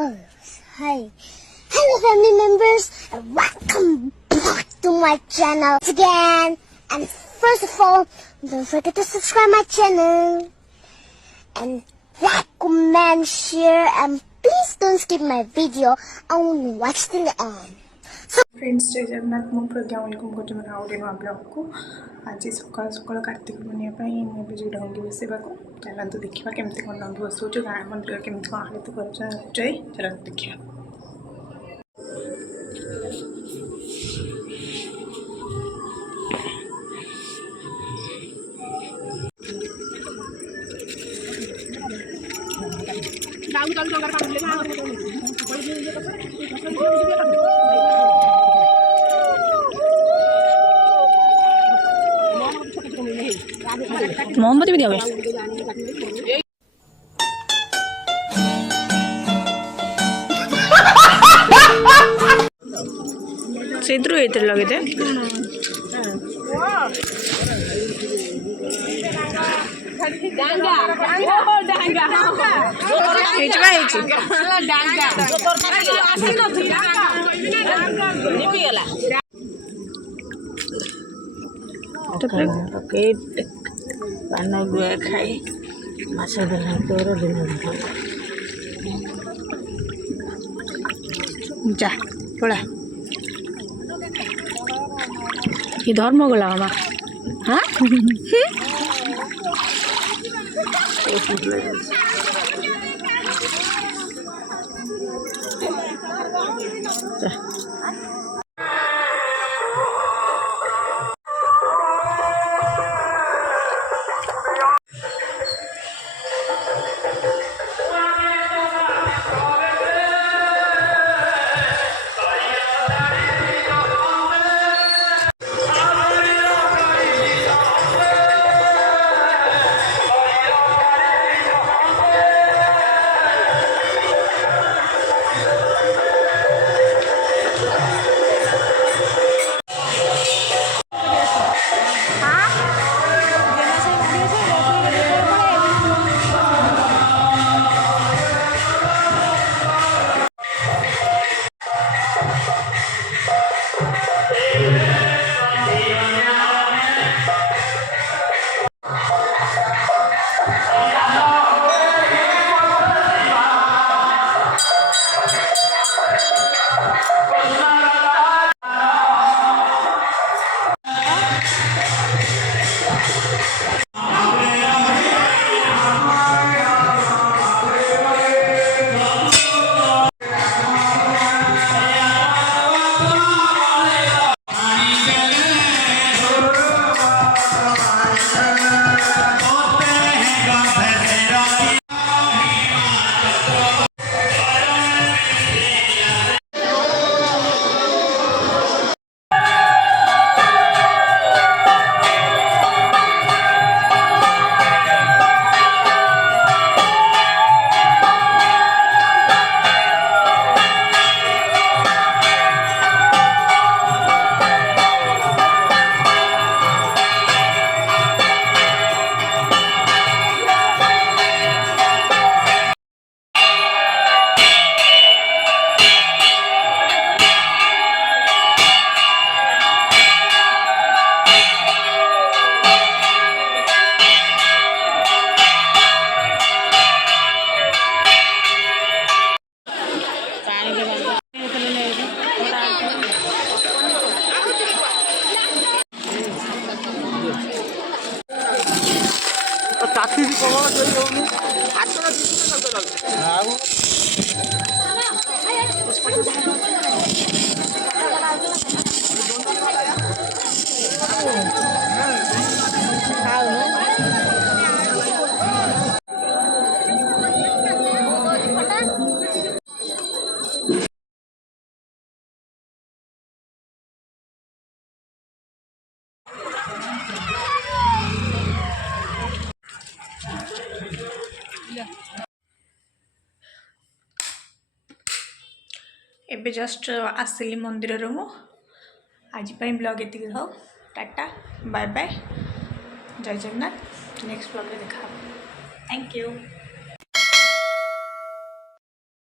Oh, hi. Hello family members and welcome back to my channel again. And first of all, don't forget to subscribe my channel. And like, comment, share, and please don't skip my video. Only watch till the end. Friends जय जगन्नाथ मु प्रज्ञा welcome कर नुआ blog को आज सकाल सकाल कार्तिक पूर्णिमा मुझे dengue बसवा को चलते देखा केमती कौन डंगी बसौ गाँ मंदिर केमती कौन आरती कर चलते देखा मोमबत्ती भी दिया सेद्रु हेतर लगे थे पान गुआ खाई माछ देना तोर दिन जा पड़ा ये धर्म गला हमा हाँ चाकरी एबे जस्ट आसली मंदिर मु आज ब्लॉग ये था टाटा बाय बाय जय जगन्नाथ नेक्स्ट ब्लॉग देखा थैंक यू।